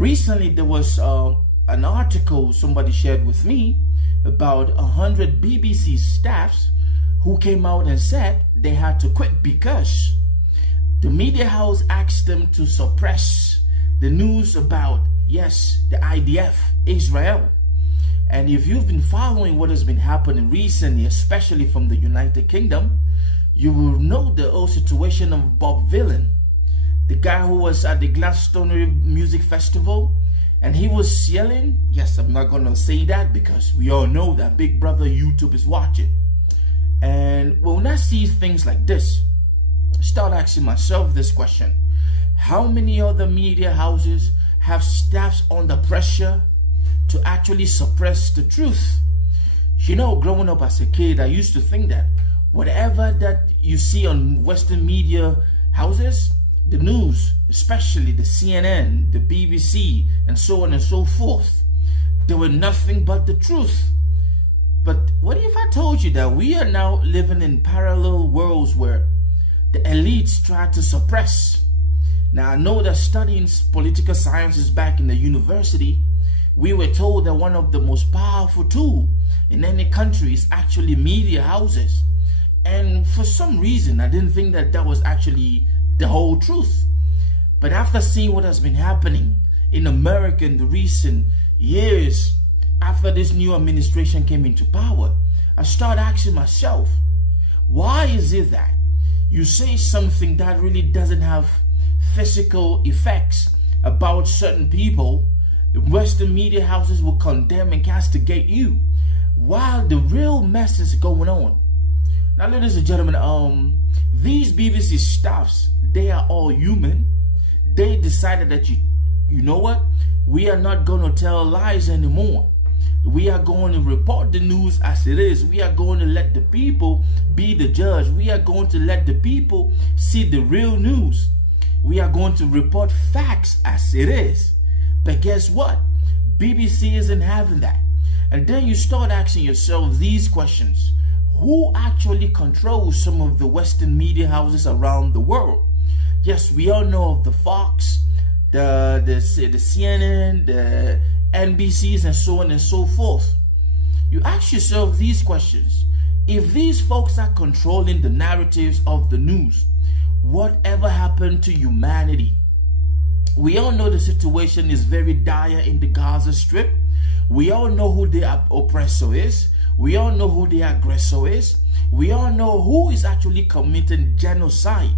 Recently, there was an article somebody shared with me about 100 BBC staffs who came out and said they had to quit because the media house asked them to suppress the news about, yes, the IDF, Israel. And if you've been following what has been happening recently, especially from the United Kingdom, you will know the whole situation of Bob Dylan, the guy who was at the Glastonbury Music Festival, and he was yelling, yes, I'm not going to say that because we all know that Big Brother YouTube is watching. And when I see things like this, I start asking myself this question: how many other media houses have staffs under pressure to actually suppress the truth? You know, growing up as a kid, I used to think that whatever that you see on Western media houses, the news, especially the CNN, the BBC, and so on and so forth, they were nothing but the truth. But what if I told you that we are now living in parallel worlds where the elites try to suppress? Now, I know that studying political sciences back in the university, we were told that one of the most powerful tools in any country is actually media houses. And for some reason, I didn't think that that was actually the whole truth. But after seeing what has been happening in America in the recent years, after this new administration came into power, I started asking myself, why is it that you say something that really doesn't have physical effects about certain people, the Western media houses will condemn and castigate you, while the real mess is going on? Now, ladies and gentlemen, these BBC staffs, they are all human. They decided that you know what? We are not going to tell lies anymore. We are going to report the news as it is. We are going to let the people be the judge. We are going to let the people see the real news. We are going to report facts as it is. But guess what? BBC isn't having that. And then you start asking yourself these questions. Who actually controls some of the Western media houses around the world? Yes, we all know of the Fox, the CNN, the NBCs, and so on and so forth. You ask yourself these questions. If these folks are controlling the narratives of the news, whatever happened to humanity? We all know the situation is very dire in the Gaza Strip. We all know who the oppressor is. We all know who the aggressor is. We all know who is actually committing genocide.